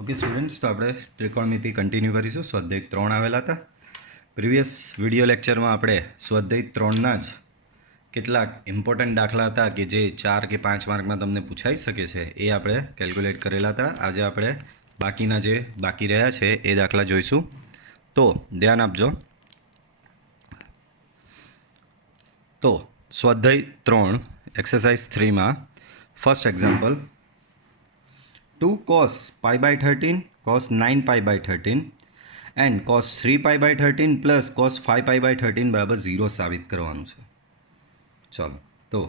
Okay students, તો આપણે ત્રિકોણમિતિ continue કરીશું. સ્વાધ્યાય 3 આવેલા હતા. પ્રીવિયસ વિડીયો લેક્ચરમાં આપણે સ્વાધ્યાય 3ના જ કેટલાક ઇમ્પોર્ટન્ટ દાખલા હતા કે જે 4 કે 5 માર્કમાં તમને પૂછાઈ શકે છે એ આપણે કેલ્ક્યુલેટ કરેલા હતા. આજે આપણે બાકીના જે બાકી રહ્યા છે એ દાખલા જોઈશું. તો ધ્યાન આપજો. તો સ્વાધ્યાય 3 એક્સરસાઇઝ 3માં first example 2 cos pi by 13 cos 9 pi by 13 and cos 3 pi by 13 plus cos 5 pi by 13 બરાબર 0 સાબિત કરવાનું છે. ચાલો તો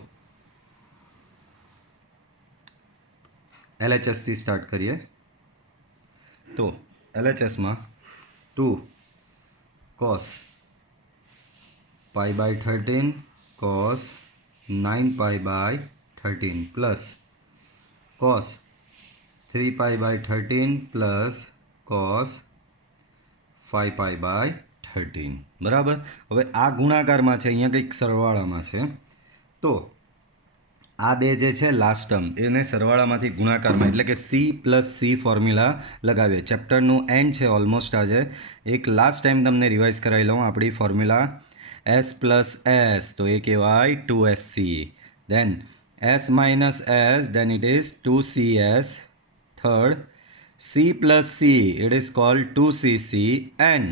LHSથી સ્ટાર્ટ કરીએ. તો LHSમાં 2 cos pi by 13 cos 9 pi by 13 plus cos 3 pi by 13 plus cos 5 pi by 13 બરાબર. હવે આ ગુણાકારમાં છે, અહીંયા કંઈક સરવાળામાં છે. તો આ બે જે છે લાસ્ટ ટર્મ એને સરવાળામાંથી ગુણાકારમાં એટલે કે C પ્લસ C ફોર્મ્યુલા લગાવીએ. ચેપ્ટરનું એન્ડ છે ઓલમોસ્ટ. આજે એક લાસ્ટ ટાઈમ તમને રિવાઇઝ કરાવી લઉં. આપણી ફોર્મ્યુલા S પ્લસ S, તો એ કહેવાય 2SC. Then S minus S, then it is 2CS. Third, C plus C, it is called 2CC. And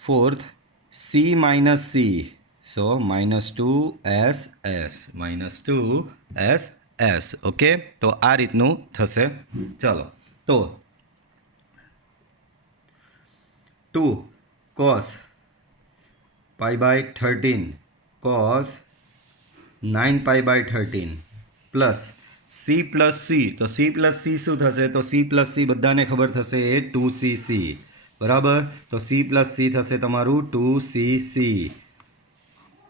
fourth, C minus C, so minus 2SS, minus 2SS. Okay, તો આ રીતનું થશે. ચાલો તો 2 cos pi by 13 cos 9 pi by 13 plus C plus C, તો C plus C શું થશે? તો C પ્લસ C બધાને ખબર થશે એ 2CC બરાબર. તો C પ્લસ C થશે તમારું 2CC.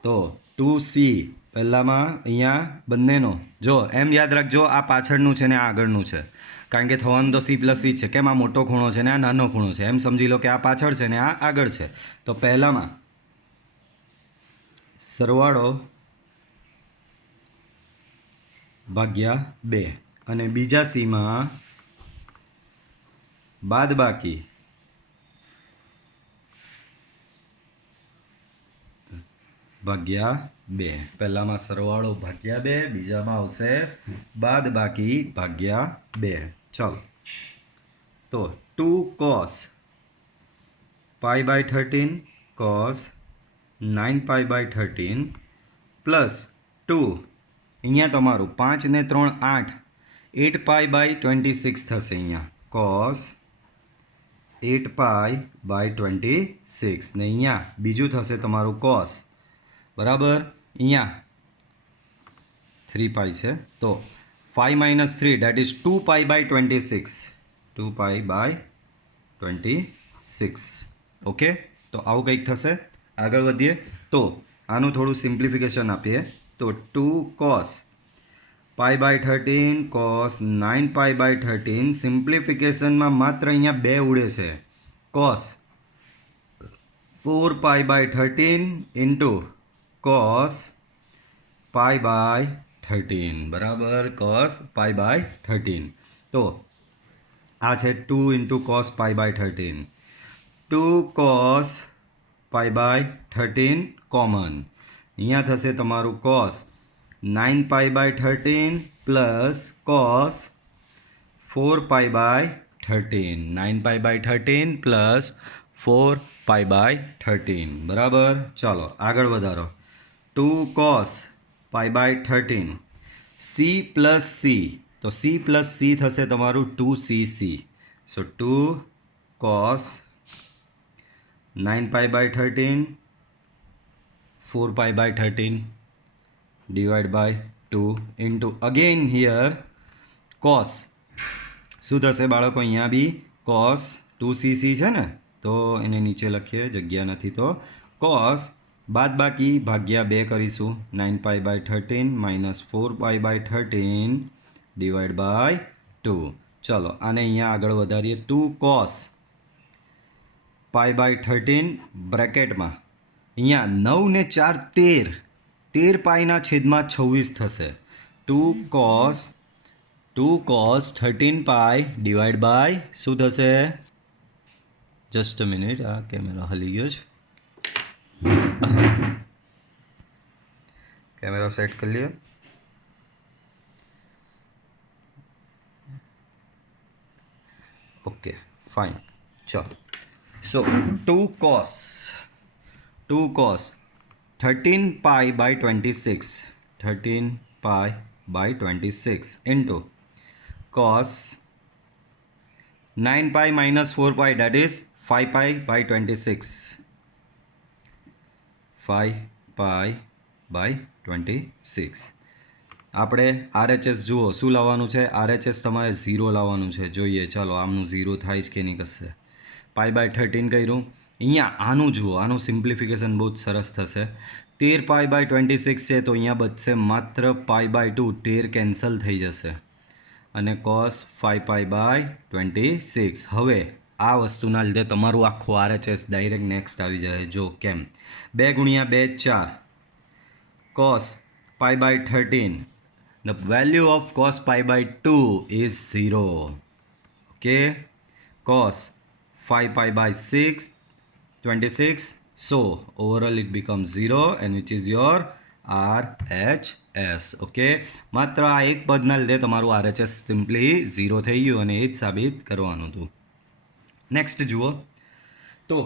તો 2C પહેલાંમાં અહીંયા બંનેનો જો એમ યાદ રાખજો, આ પાછળનું છે ને આ આગળનું છે, કારણ કે થવાનું તો C પ્લસ C છે. કેમ? આ મોટો ખૂણો છે ને આ નાનો ખૂણો છે, એમ સમજી લો કે આ પાછળ છે ને આ આગળ છે. તો પહેલાંમાં સરવાળો ભાગ્યા 2 અને બીજા સીમાં બાદબાકી ભાગ્યા 2. પહેલામાં સરવાળો ભાગ્યા 2, બીજામાં આવશે બાદબાકી ભાગ્યા 2. ચાલો તો 2 cos pi by 13 cos 9 pi by 13 plus 2, અહીંયા તમારું 5 ને 3 8, 8 પાઈ બાય 26 થશે. અહીંયા cos 8 પાઈ બાય 26 ને અહીંયા બીજું થશે તમારું cos બરાબર. અહીંયા 3 પાઈ છે તો 5 minus 3 that is 2 pi by 26, 2 pi by 26. Okay, તો આવું કંઈક થશે. આગળ વધીએ તો આનું થોડું સિમ્પ્લિફિકેશન આપીએ. તો 2 cos pi by 13 cos 9 pi by 13 સિમ્પ્લિફિકેશનમાં માત્ર અહીંયા 2 ઉડે છે. cos 4 pi by 13 into cos pi by 13 બરાબર. cos pi by 13, તો આ છે 2 into cos pi by 13. 2 cos pi by 13 common, અહીંયા થશે તમારું cos 9 pi by 13 plus cos 4 pi by 13. 9 pi by 13 plus 4 pi by 13 બરાબર. ચાલો આગળ વધારો. 2 cos pi by 13 C plus C, તો C પ્લસ C થશે તમારું 2CC. So 2 cos 9 pi by 13 4 pi by 13 divided by 2 into again here cos શું થશે બાળકો? અહીંયા બી cos 2CC છે ને, તો એને નીચે લખીએ, જગ્યા નથી તો cos બાદબાકી ભાગ્યા 2 કરીશું. 9 pi by 13 minus 4 pi by 13 divided by 2. ચલો આને અહીંયા આગળ વધારીએ. 2 cos pi by 13 બ્રેકેટમાં અહીંયા 9 ને 4 13, 13 પાઈના છેદમાં 26 થશે. 2 cos 2 cos 13 pi divide by શું થશે? જસ્ટ અ મિનિટ, આ કેમેરા હલી ગયો છે, કેમેરા સેટ કરી લઈએ. ઓકે ફાઇન, ચલો. So 2 cos 13 pi by 26, 13 pi by 26 into cos 9 pi minus 4 pi, that is 5 pi by 26, 5 pi by 26. આપણે RHS જુઓ શું લાવવાનું છે? RHS તમારે 0 લાવવાનું છે. જોઈએ ચાલો આમનું 0 થાય જ કે નહીં કશે. પાઈ બાય 13 કર્યું. અહીંયા આનું જુઓ, આનું સિમ્પ્લિફિકેશન બહુ જ સરસ થશે. 13 પાઈ બાય 26 છે તો અહીંયા બચશે માત્ર પાઈ બાય 2, 13 કેન્સલ થઈ જશે અને કોસ 5 પાઈ બાય 26. હવે આ વસ્તુના લીધે તમારું આખું RHS ડાયરેક્ટ નેક્સ્ટ આવી જાય. જો કેમ? 2 ગુણ્યા 2 4, cos pi by 13, the value of cos pi by 2 is 0. Okay, cos 5 pi by 6 26, so overall it becomes 0 and which is your RHS. Okay, માત્ર આ એક પદના લીધે તમારું RHS સિમ્પલી 0 થઈ ગયું અને એ જ સાબિત કરવાનું હતું. નેક્સ્ટ જુઓ તો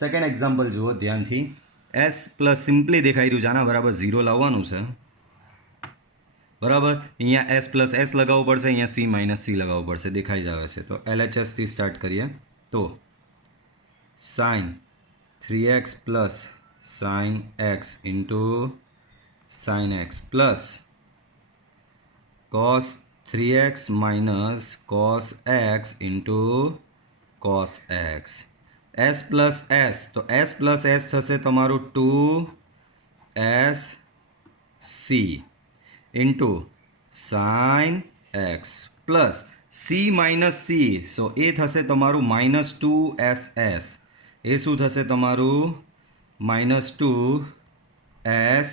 સેકન્ડ એક્ઝામ્પલ જુઓ ધ્યાનથી. S પ્લસ સિમ્પલી દેખાઈ રહ્યું છે, આના બરાબર 0 લાવવાનું છે. બરાબર, અહીંયા S પ્લસ S લગાવવું પડશે, અહીંયા C માઇનસ C લગાવવું પડશે, દેખાઈ જ આવે છે. તો LHSથી સ્ટાર્ટ કરીએ. તો sine 3x plus sine x into sine x plus cos 3x minus cos x into cos x. S plus S, તો S પ્લસ S થશે તમારું 2SC into sine x plus C minus C, so એ થશે તમારું minus 2SS. એ શું થશે તમારું? Minus 2SS.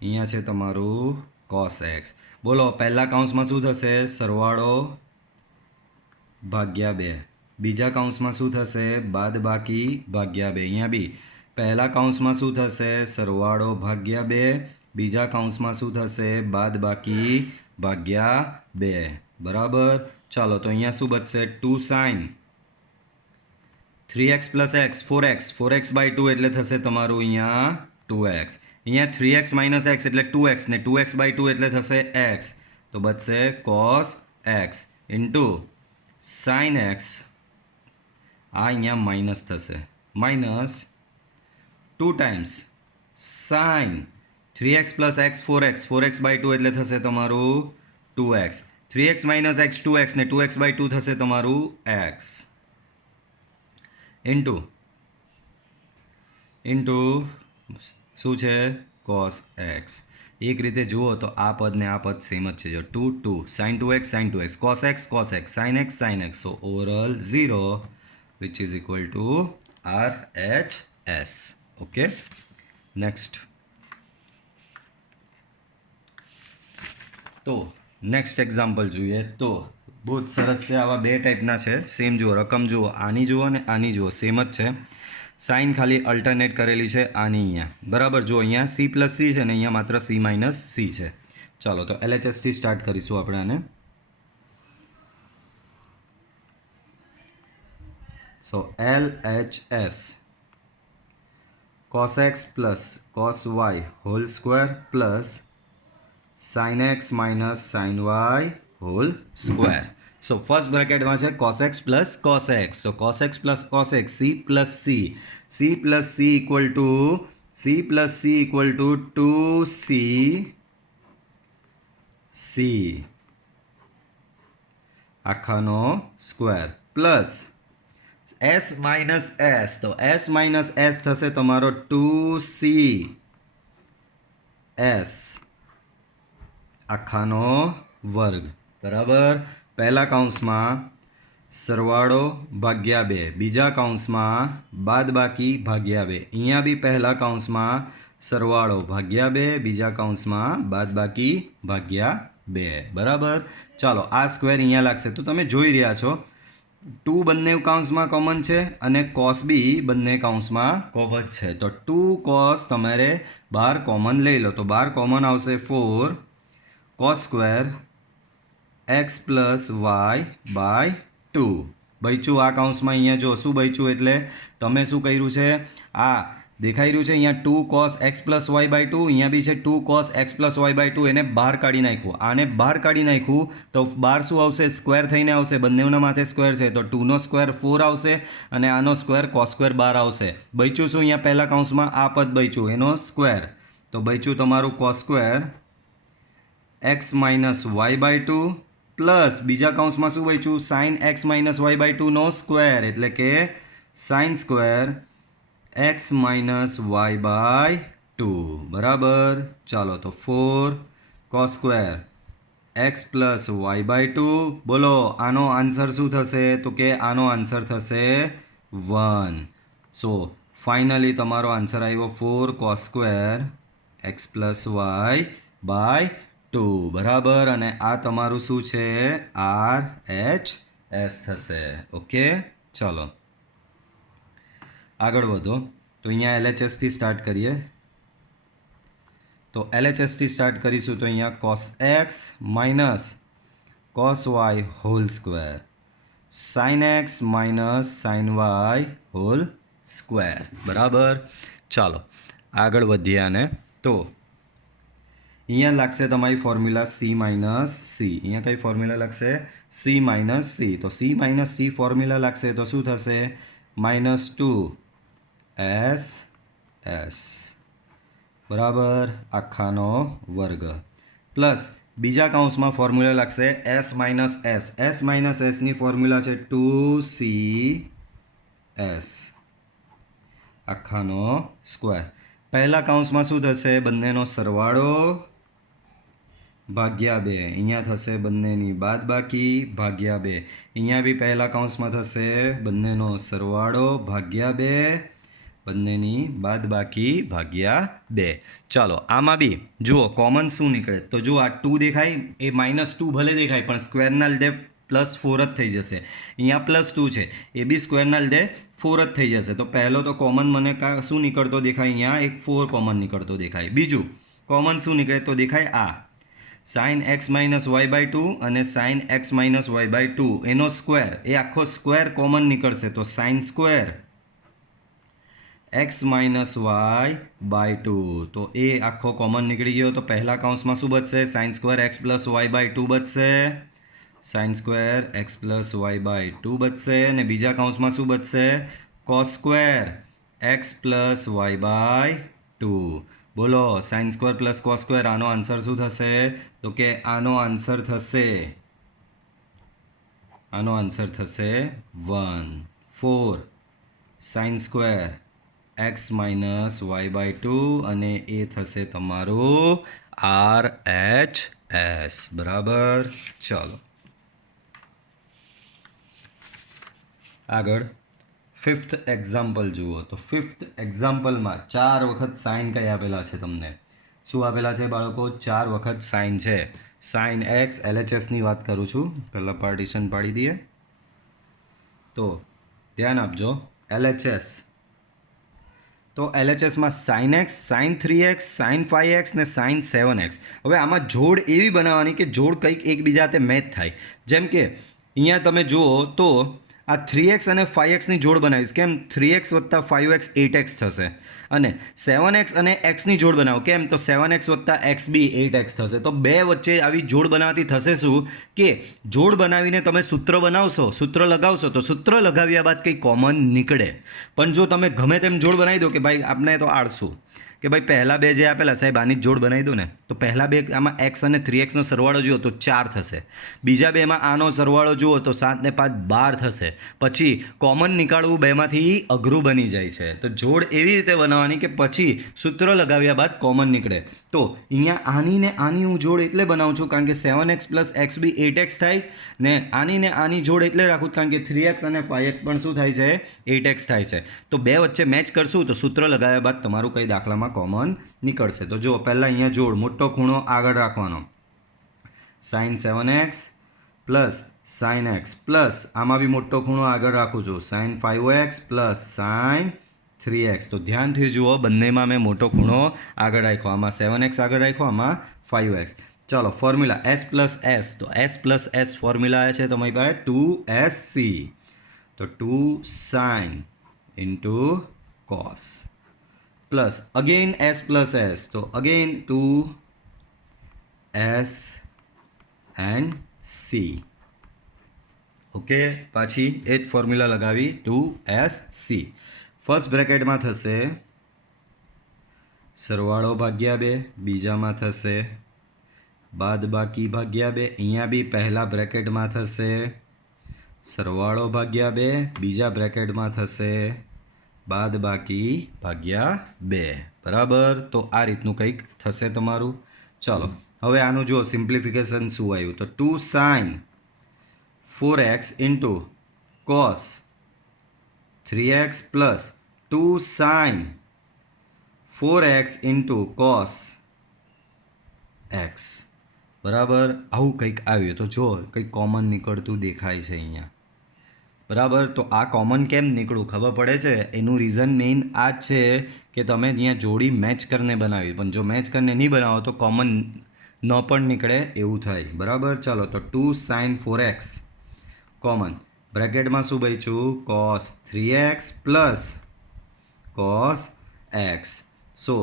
અહીંયા છે તમારું cos x. બોલો પહેલા કૌંસમાં શું થશે? સરવાળો ભાગ્યા 2. બીજા કૌંસમાં શું થશે? બાદબાકી ભાગ્યા 2. અહીંયા બી પહેલા કૌંસમાં શું થશે? સરવાળો ભાગ્યા 2. બીજા કૌંસમાં શું થશે? બાદબાકી ભાગ્યા 2. બરાબર, ચાલો તો અહીંયા શું બચશે? 2 sin 3x plus x 4x by 2 એટલે થશે તમારું અહીંયા 2x. અહીંયા 3x માઇનસ x એટલે 2x ને 2x બાય 2 એટલે થશે x. તો બચશે cos x ઇન્ટુ sin x. આ અહીંયા માઇનસ થશે, minus 2 times sin 3x plus x 4x by 2 એટલે થશે તમારું 2x. 3x minus x 2x ને 2x બાય 2 થશે તમારું x ઇન્ટુ શું છે? cos x. એક રીતે જુઓ તો આ પદ ને આ પદ સેમ જ છે. જો 2 sin 2x cos x sin x. So overall 0 which is equal to RHS. Okay, next. તો નેક્સ્ટ એક્ઝામ્પલ જોઈએ તો બહુ જ સરસ છે. આવા બે ટાઈપના છે, સેમ જુઓ, રકમ જુઓ, આની જુઓ ને આની જુઓ, સેમ જ છે. સાઇન ખાલી અલ્ટરનેટ કરેલી છે આની અહીંયા. બરાબર, જો અહીંયા C પ્લસ C છે ને અહીંયા માત્ર C માઇનસ C છે. ચાલો તો LHSથી સ્ટાર્ટ કરીશું આપણે આને. સો LHS cos x plus cos y whole square plus sin x minus sin y whole square. So first bracket માં છે cos x plus cos x. So cos x plus cos x, C plus C. C plus C equal to 2C આખાનો square plus S minus S. તો S minus S થશે તમારો 2CS આખાનો વર્ગ. બરાબર, પહેલા કૌંસમાં સરવાળો ભાગ્યા 2 બીજા કૌંસમાં બાદબાકી ભાગ્યા 2 અહીંયા બી પહેલા કૌંસમાં સરવાળો ભાગ્યા 2 બીજા કૌંસમાં બાદબાકી ભાગ્યા 2 બરાબર. ચાલો આ સ્ક્વેર અહીંયા લાગશે તો તમે જોઈ રહ્યા છો 2 બંને કૌંસમાં કોમન છે અને કોસ બી બંને કૌંસમાં કોમન છે. તો 2 કોસ તમારે બહાર કોમન લઈ લો તો બહાર કોમન આવશે 4 cos square x plus y by 2 બચ્યું આ કૌંસમાં. અહીંયા જો શું બચ્યું એટલે તમે શું કર્યું છે આ દેખાઈ રહ્યું છે અહીંયા 2 cos x plus y by 2 અહીંયા બી છે 2 cos x plus y by 2 એને બહાર કાઢી નાખ્યું. આને બહાર કાઢી નાખ્યું તો બહાર શું આવશે સ્ક્વેર થઈને આવશે બંનેના માથે સ્ક્વેર છે તો 2 નો સ્ક્વેર 4 આવશે અને આનો સ્ક્વેર cos સ્ક્વેર બહાર આવશે. બચ્યું શું અહીંયા પહેલા કૌંસમાં આ પદ બચ્યું એનો સ્ક્વેર તો બચ્યું તમારું cos square x minus y by 2 plus બીજા કૌંસમાં શું બચ્યું sine x minus y by 2 નો સ્ક્વેર એટલે કે sine square x minus y by 2 બરાબર. ચાલો તો 4 cos square x plus y by 2 બોલો આનો આન્સર શું થશે તો કે આનો આન્સર થશે 1. સો ફાઇનલી તમારો આન્સર આવ્યો 4 cos square x plus y by 2 બરાબર. અને આ તમારું શું છે RHS થશે. ઓકે ચલો આગળ વધો તો અહીંયા LHSથી સ્ટાર્ટ કરીએ તો LHSથી સ્ટાર્ટ કરીશું તો અહીંયા cos x minus cos y whole square sin x minus sin y whole square બરાબર. ચાલો આગળ વધીએ આને તો અહીંયા લાગશે તમારી ફોર્મ્યુલા C માઇનસ C. અહીંયા કઈ ફોર્મ્યુલા લાગશે C માઇનસ C તો C માઇનસ C ફોર્મ્યુલા લાગશે તો શું થશે -2 S S બરાબર આખાનો વર્ગ પ્લસ બીજા કૌંસમાં ફોર્મ્યુલા લાગશે S માઇનસ S. S માઇનસ Sની ફોર્મ્યુલા છે 2C S આખાનો સ્ક્વેર. પહેલા કૌંસમાં શું થશે બંનેનો સરવાળો ભાગ્યા 2 અહીંયા થશે બંનેની બાદબાકી ભાગ્યા 2 અહીંયા બી પહેલા કૌંસમાં થશે બંનેનો સરવાળો ભાગ્યા 2 બંનેની બાદબાકી ભાગ્યા 2. ચાલો આમાં બી જુઓ કોમન શું નીકળે તો જુઓ આ 2 દેખાય એ -2 ભલે દેખાય પણ સ્ક્વેરના લીધે +4 જ થઈ જશે. અહીંયા +2 છે એ બી સ્ક્વેરના લીધે 4 જ થઈ જશે. તો પહેલો તો કોમન મને શું નીકળતો દેખાય અહીંયા એક 4 કોમન નીકળતો દેખાય. બીજું કોમન શું નીકળે તો દેખાય આ sin x minus y by 2 અને sin x minus y by 2 એનો સ્ક્વેર એ આખો સ્ક્વેર કોમન નીકળશે તો sin square x minus y by 2 તો એ આખો કોમન નીકળી ગયો તો પહેલા કૌંસમાં શું બચશે sin square x plus y by 2 બચશે sin square x plus y by 2 બચશે અને બીજા કૌંસમાં શું બચશે cos square x plus y by 2 બોલો sin square plus cos square આનો આન્સર શું થશે તો કે આનો આન્સર થશે 1 4 sin square x minus y by 2 અને એ થશે તમારું RHS બરાબર. ચાલો આગળ 5th એક્ઝામ્પલ જુઓ તો 5th એક્ઝામ્પલમાં 4 વખત સાઇન કઈ આપેલા છે તમને શું આપેલા છે બાળકો 4 વખત સાઇન છે. સાઇન એક્સ LHSની વાત કરું છું પહેલાં પાર્ટીશન પાડી દઈએ તો ધ્યાન આપજો LHS તો LHSમાં sin x sin 3x sin 5x ને sin 7x. હવે આમાં જોડ એવી બનાવવાની કે જોડ કંઈક એકબીજા તે મેચ થાય. જેમ કે અહીંયા તમે જુઓ તો આ 3x અને 5xની જોડ બનાવીશ કેમ 3x વત્તા 5x 8x થશે અને 7x અને xની જોડ બનાવો કેમ તો 7x વત્તા x બી 8x થશે. તો બે વચ્ચે આવી જોડ બનાવવાથી થશે શું કે જોડ બનાવીને તમે સૂત્ર બનાવશો સૂત્ર લગાવશો તો સૂત્ર લગાવ્યા બાદ કંઈ કોમન નીકળે. પણ જો તમે ગમે તેમ જોડ બનાવી દો કે ભાઈ આપણે તો આળસું કે ભાઈ પહેલાં બે જે આપેલા સાહેબ આની જોડ બનાવી દો ને તો પહેલાં બે આમાં x અને 3xનો સરવાળો જુઓ તો 4 થશે. બીજા બેમાં આનો સરવાળો જુઓ તો 7 ને 5 12 થશે. પછી કોમન નીકાળવું બેમાંથી અઘરું બની જાય છે. તો જોડ એવી રીતે બનાવવાની કે પછી સૂત્ર લગાવ્યા બાદ કોમન નીકળે. તો અહીંયા આની ને આની હું જોડ એટલે બનાવું છું કારણ કે 7x પ્લસ એક્સ બી 8x થાય ને આની જોડ એટલે રાખું કારણ કે 3x અને 5x પણ શું થાય છે 8x થાય છે. તો બે વચ્ચે મેચ કરશું તો સૂત્ર લગાવ્યા બાદ તમારું કઈ દાખલામાં કોમન નીકળશે. તો જો પહેલાં અહીંયા જોડ મોટો ખૂણો આગળ રાખવાનો sin 7x plus sin x plus આમાં બી મોટો ખૂણો આગળ રાખું છું sin 5x plus sin 3x. તો ધ્યાનથી જુઓ બંનેમાં મેં મોટો ખૂણો આગળ રાખ્યો આમાં 7x આગળ રાખ્યો આમાં 5x. ચલો ફોર્મ્યુલા s પ્લસ s તો s પ્લસ s ફોર્મ્યુલા આવે છે તમારી પાસે 2sc તો 2 sin into cos plus again s plus s તો again 2 s and c. Okay પાછી એ જ ફોર્મ્યુલા લગાવી 2sc. ફર્સ્ટ બ્રેકેટમાં થશે સરવાળો ભાગ્યા 2 બીજામાં થશે બાદબાકી ભાગ્યા 2 અહીંયા બી પહેલા બ્રેકેટમાં થશે સરવાળો ભાગ્યા 2 બીજા બ્રેકેટમાં થશે બાદબાકી ભાગ્યા 2 બરાબર. તો આ રીતનું કંઈક થશે તમારું. ચલો હવે આનું જુઓ સિમ્પ્લિફિકેશન શું આવ્યું તો 2 sin 4x into cos 3x plus 2 sin 4x into cos x બરાબર. આવું કંઈક આવ્યું તો જો કંઈક કોમન નીકળતું દેખાય છે અહીંયા બરાબર. તો આ કોમન કેમ નીકળ્યું ખબર પડે છે એનું રીઝન મેઇન આ જ છે કે તમે અહીંયા જોડી મેચ કરીને બનાવી પણ જો મેચ કરીને નહીં બનાવો તો કોમન ન પણ નીકળે એવું થાય બરાબર. ચાલો તો 2 sin 4x કોમન બ્રેકેટમાં શું બચ્યું cos 3x plus cos x. સો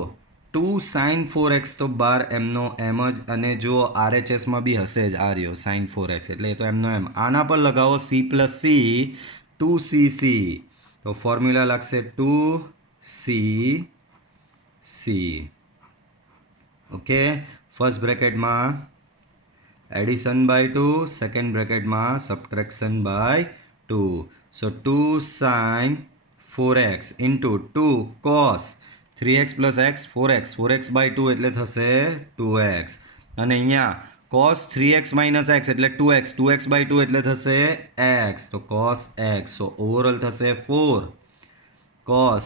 2 sin 4x તો બાર એમનો એમ જ અને જો RHSમાં બી હશે જ આ રહ્યો sin 4x એટલે એ તો એમનો એમ. આના પર લગાવો c પ્લસ c 2cc તો ફોર્મ્યુલા લાગશે 2cc. ઓકે ફર્સ્ટ બ્રેકેટમાં એડિશન બાય 2 સેકન્ડ બ્રેકેટમાં subtraction by 2. So 2 sin 4x into 2 cos 3x plus x 4x by 2 એટલે થશે 2x અને અહીંયા cos 3x માઇનસ x એટલે 2x બાય 2 એટલે થશે x તો cos x. સો ઓવરઓલ થશે 4 cos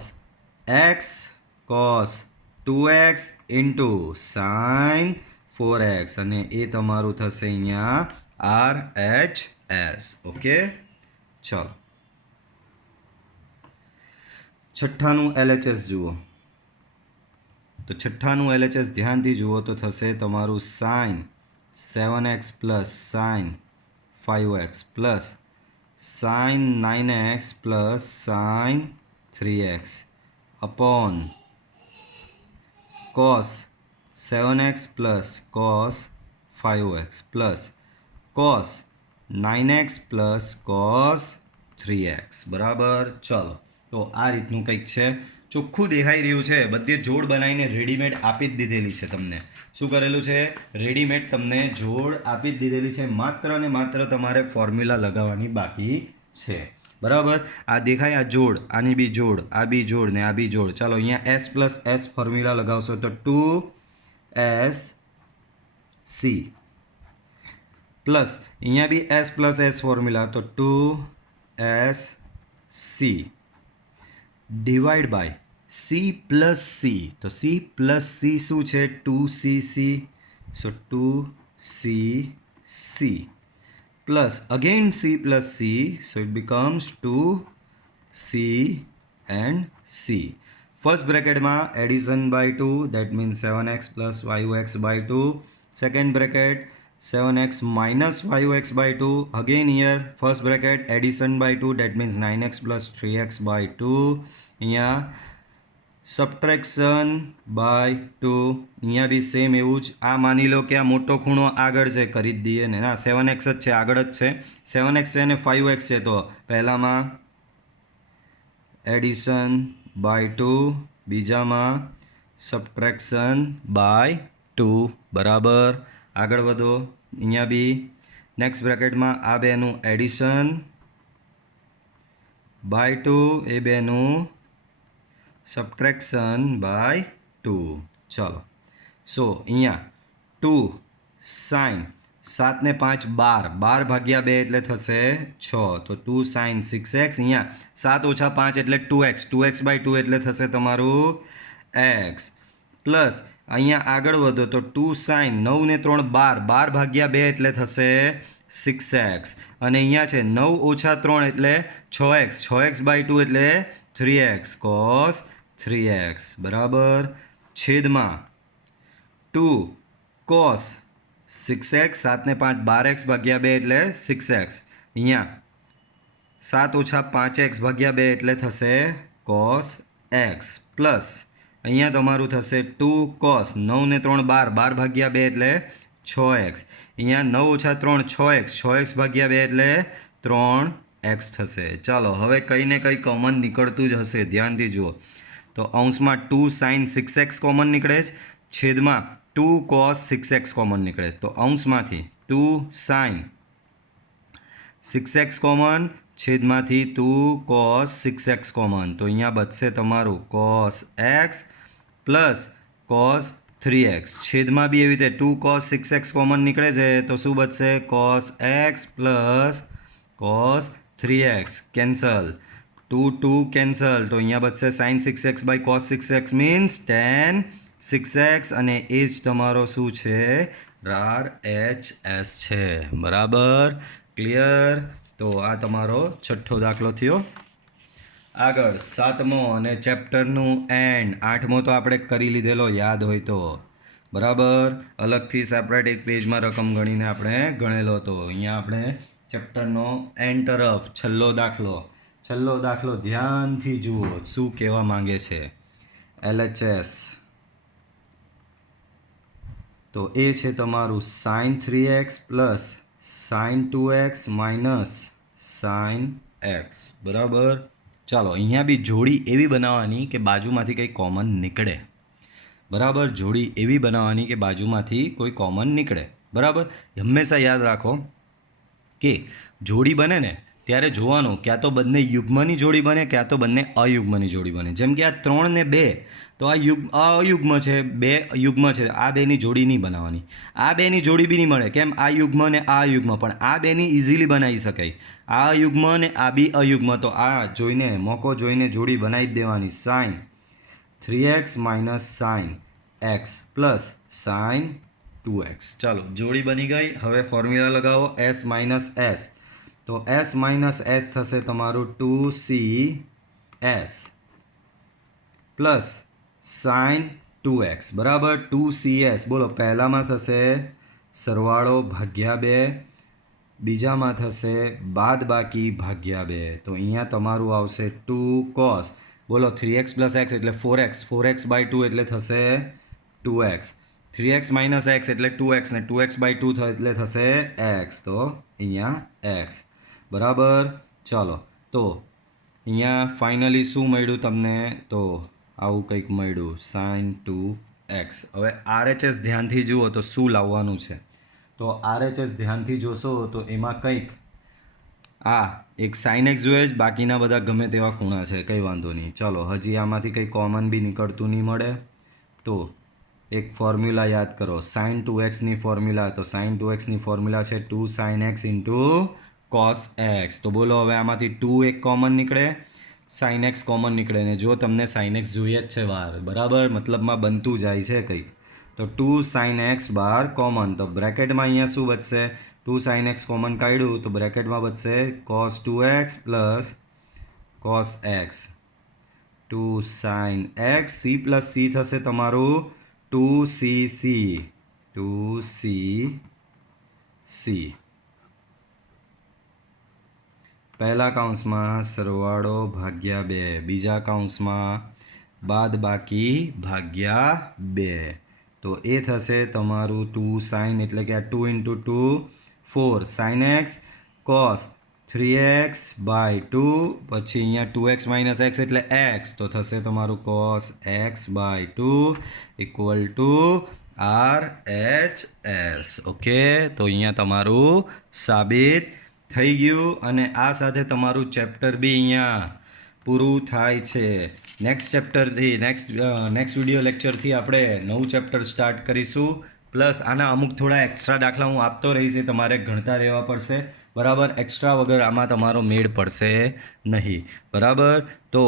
x cos 2x into sin 4x અને એ તમારું થશે અહીંયા RHS. ઓકે ચલો છઠ્ઠાનું LHS જુઓ તો છઠ્ઠાનું LHS ધ્યાનથી જુઓ તો થશે તમારું sin 7x plus sin 5x plus sin 9x plus sin 3x upon cos 7x plus cos 5x plus cos 9x plus cos 3x બરાબર. ચલો તો આ રીતનું કંઈક છે ચોખ્ખું દેખાઈ રહ્યું છે. બધી જોડ બનાવીને રેડીમેડ આપી જ દીધેલી છે તમને. શું કરેલું છે રેડીમેડ તમને જોડ આપી જ દીધેલી છે. માત્ર ને માત્ર તમારે ફોર્મ્યુલા લગાવવાની બાકી છે બરાબર. આ દેખાય આ જોડ આની બી જોડ આ બી જોડ ને આ બી જોડ. ચાલો અહીંયા s પ્લસ s ફોર્મ્યુલા લગાવશો તો 2sc પ્લસ અહીંયા બી s પ્લસ s ફોર્મ્યુલા તો 2sc divide by c plus c તો c પ્લસ c શું છે 2cc so 2cc plus again c plus c so it becomes 2c and c. First bracket ma addition by 2 that means 7x plus 5x by 2. Second bracket 7x minus 5x by 2. Again here first bracket addition by 2 that means 9x plus 3x by 2. Here subtraction by 2 અહીંયા બી same એવું જ. આ માની લો કે આ મોટો ખૂણો આગળ છે કરી જ દઈએ ને ના 7x જ છે આગળ જ છે 7x છે અને 5x છે તો પહેલામાં એડિશન બાય 2 બીજામાં સબટ્રેક્શન બાય 2 બરાબર. આગળ વધો અહીંયા બી નેક્સ્ટ બ્રેકેટમાં આ બેનું એડિશન બાય 2 એ બેનું સબટ્રેક્શન બાય 2. ચલો સો અહીંયા 2 સાઇન 7 ને 5 12 12 ભાગ્યા 2 એટલે થશે 6 તો 2 સાઇન 6x અહીંયા 7 ઓછા 5 એટલે 2x 2x/2 એટલે થશે તમારું x પ્લસ અહીંયા આગળ વધો તો 2 સાઇન 9 ને 3 12 12 ભાગ્યા 2 એટલે થશે 6x અને અહીંયા છે 9 ઓછા 3 એટલે 6x 6x/2 એટલે 3x cos 3x બરાબર છેદમાં 2 cos 6x 7 ને 5 12x ભાગ્યા 2 એટલે 6x અહીંયા 7 ઓછા 5x ભાગ્યા 2 એટલે થશે cos x પ્લસ અહીંયા તમારું થશે 2 cos 9 ને 3 12 12 ભાગ્યા 2 એટલે 6x અહીંયા 9 ઓછા 3 6x 6x ભાગ્યા 2 એટલે 3x થશે ચાલો હવે કંઈ ને કંઈ કોમન નીકળતું જ હશે ધ્યાનથી જુઓ તો અંશમાં 2 sin 6x કોમન નીકળે છે છેદમાં 2 cos 6x કોમન નીકળે તો અંશમાંથી 2 sin 6x કોમન છેદમાંથી 2 cos 6x કોમન તો અહીંયા બચશે તમારું cos x પ્લસ cos 3x છેદમાં બી એવી રીતે 2 cos 6x કોમન નીકળે છે તો શું બચશે cos x પ્લસ cos 3x કેન્સલ 2 કેન્સલ તો અહીંયા બચશે sin 6x by cos 6x means tan 6x અને એ જ તમારો શું છે RHS છે બરાબર ક્લિયર તો આ તમારો છઠ્ઠો દાખલો થયો આગળ 7મો અને ચેપ્ટરનું એન્ડ 8મો તો આપણે કરી લીધેલો યાદ હોય તો બરાબર અલગથી સેપરેટ એક પેજમાં રકમ ગણીને આપણે ગણેલો હતો અહીંયા આપણે ચેપ્ટરનો એન્ડ તરફ છેલ્લો દાખલો ધ્યાનથી જુઓ શું કહેવા માંગે છે LHS તો એ છે તમારું sin 3x plus sin 2x minus sin x બરાબર ચાલો અહીંયા બી જોડી એવી બનાવવાની કે બાજુમાંથી કંઈ કોમન નીકળે બરાબર જોડી એવી બનાવવાની કે બાજુમાંથી કોઈ કોમન નીકળે બરાબર હંમેશા યાદ રાખો કે જોડી બને ને ત્યારે જોવાનું ક્યાં તો બંને યુગ્મની જોડી બને ક્યાં તો બંને અયુગ્મની જોડી બને જેમ કે આ 3 ને 2 તો આ અયુગ્મ છે 2 યુગ્મ છે આ બેની જોડી નહીં બનાવવાની આ બેની જોડી બી નહીં મળે કેમ આ યુગ્મ ને આ યુગ્મ પણ આ બેની ઇઝીલી બનાવી શકાય આ યુગ્મ ને આ બી અયુગ્મ તો આ જોઈને મોકો જોઈને જોડી બનાવી જ દેવાની sin 3x minus sin x plus sin 2x ચાલો જોડી બની ગઈ હવે ફોર્મ્યુલા લગાવો s માઇનસ s તો s માઇનસ s થશે તમારું 2cs પ્લસ sin 2x બરાબર 2cs બોલો પહેલામાં થશે સરવાળો ભાગ્યા 2 બીજામાં થશે બાદબાકી ભાગ્યા 2 તો અહીંયા તમારું આવશે 2 cos બોલો 3x પ્લસ x એટલે 4x 4x/2 એટલે થશે 2x 3x માઇનસ x એટલે 2x ને 2x/2 એટલે થશે x તો અહીંયા x બરાબર ચાલો તો અહીંયા ફાઇનલી શું મળ્યું તમને તો આવું કંઈક મળ્યું sin 2x હવે RHS ધ્યાનથી જુઓ તો શું લાવવાનું છે તો RHS ધ્યાનથી જોશો તો એમાં કંઈક આ એક sin x જોઈએ જ બાકીના બધા ગમે તેવા ખૂણા છે કંઈ વાંધો નહીં ચલો હજી આમાંથી કંઈ કોમન બી નીકળતું નહીં મળે તો એક ફોર્મ્યુલા યાદ કરો sin 2xની ફોર્મ્યુલા તો sin 2xની ફોર્મ્યુલા છે 2 sin x into cos x તો બોલો હવે આમાંથી 2 એક કોમન નીકળે sin x કોમન નીકળે ને જો તમને sin x જોઈએ જ છે વાર બરાબર મતલબમાં બનતું જાય છે કંઈક તો 2 sin x બાર કોમન તો બ્રેકેટમાં અહીંયા શું બચશે 2 sin x કોમન કાઢ્યું તો બ્રેકેટમાં બચશે cos 2x plus cos x 2 sin x c plus c થશે તમારું 2cc પહેલા કૌંસમાં સરવાળો ભાગ્યા 2 બીજા કૌંસમાં બાદબાકી ભાગ્યા 2 તો એ થશે તમારું 2 sin એટલે કે આ 2 into 2 4 sin x cos 3x/2 પછી અહીંયા 2x માઇનસ x એટલે x તો થશે તમારું cos x/2 equal to RHS okay તો અહીંયા તમારું સાબિત થઈ ગયું અને આ સાથે તમારું ચેપ્ટર બી અહીંયા પૂરું થાય છે. નેક્સ્ટ ચેપ્ટરથી નેક્સ્ટ વિડીયો લેક્ચરથી આપણે નવું ચેપ્ટર સ્ટાર્ટ કરીશું. પ્લસ આના અમુક થોડા એક્સ્ટ્રા દાખલા હું આપતો રહીશ, તમારે ગણતા રહેવા પડશે. બરાબર, એક્સ્ટ્રા વગર આમાં તમારો મેળ પડશે નહીં. બરાબર, તો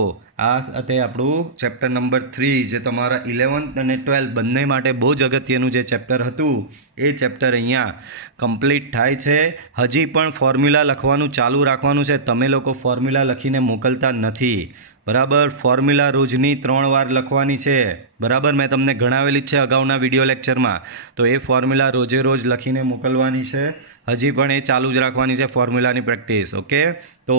આ સાથે આપણું ચેપ્ટર નંબર 3 જે તમારા 11th અને 12th બંને માટે બહુ જ અગત્યનું જે ચેપ્ટર હતું એ ચેપ્ટર અહીંયા કમ્પ્લીટ થાય છે. હજી પણ ફોર્મ્યુલા લખવાનું ચાલુ રાખવાનું છે. તમે લોકો ફોર્મ્યુલા લખીને મોકલતા નથી. બરાબર, ફોર્મ્યુલા રોજની 3 વાર લખવાની છે. બરાબર, મેં તમને ગણાવેલી જ છે અગાઉના વિડીયો લેક્ચરમાં. તો એ ફોર્મ્યુલા રોજે રોજ લખીને મોકલવાની છે. હજી પણ એ ચાલુ જ રાખવાની છે ફોર્મ્યુલાની પ્રેક્ટિસ. ઓકે, તો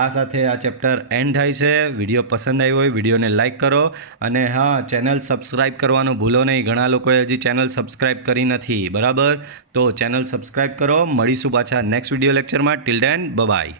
આ સાથે આ ચેપ્ટર એન્ડ થાય છે. વિડીયો પસંદ આવ્યો હોય વિડીયોને લાઇક કરો, અને હા, ચેનલ સબસ્ક્રાઈબ કરવાનું ભૂલો નહીં. ઘણા લોકોએ હજી ચેનલ સબસ્ક્રાઈબ કરી નથી. બરાબર, તો ચેનલ સબસ્ક્રાઈબ કરો. મળીશું પાછા નેક્સ્ટ વિડીયો લેક્ચરમાં. Till then by.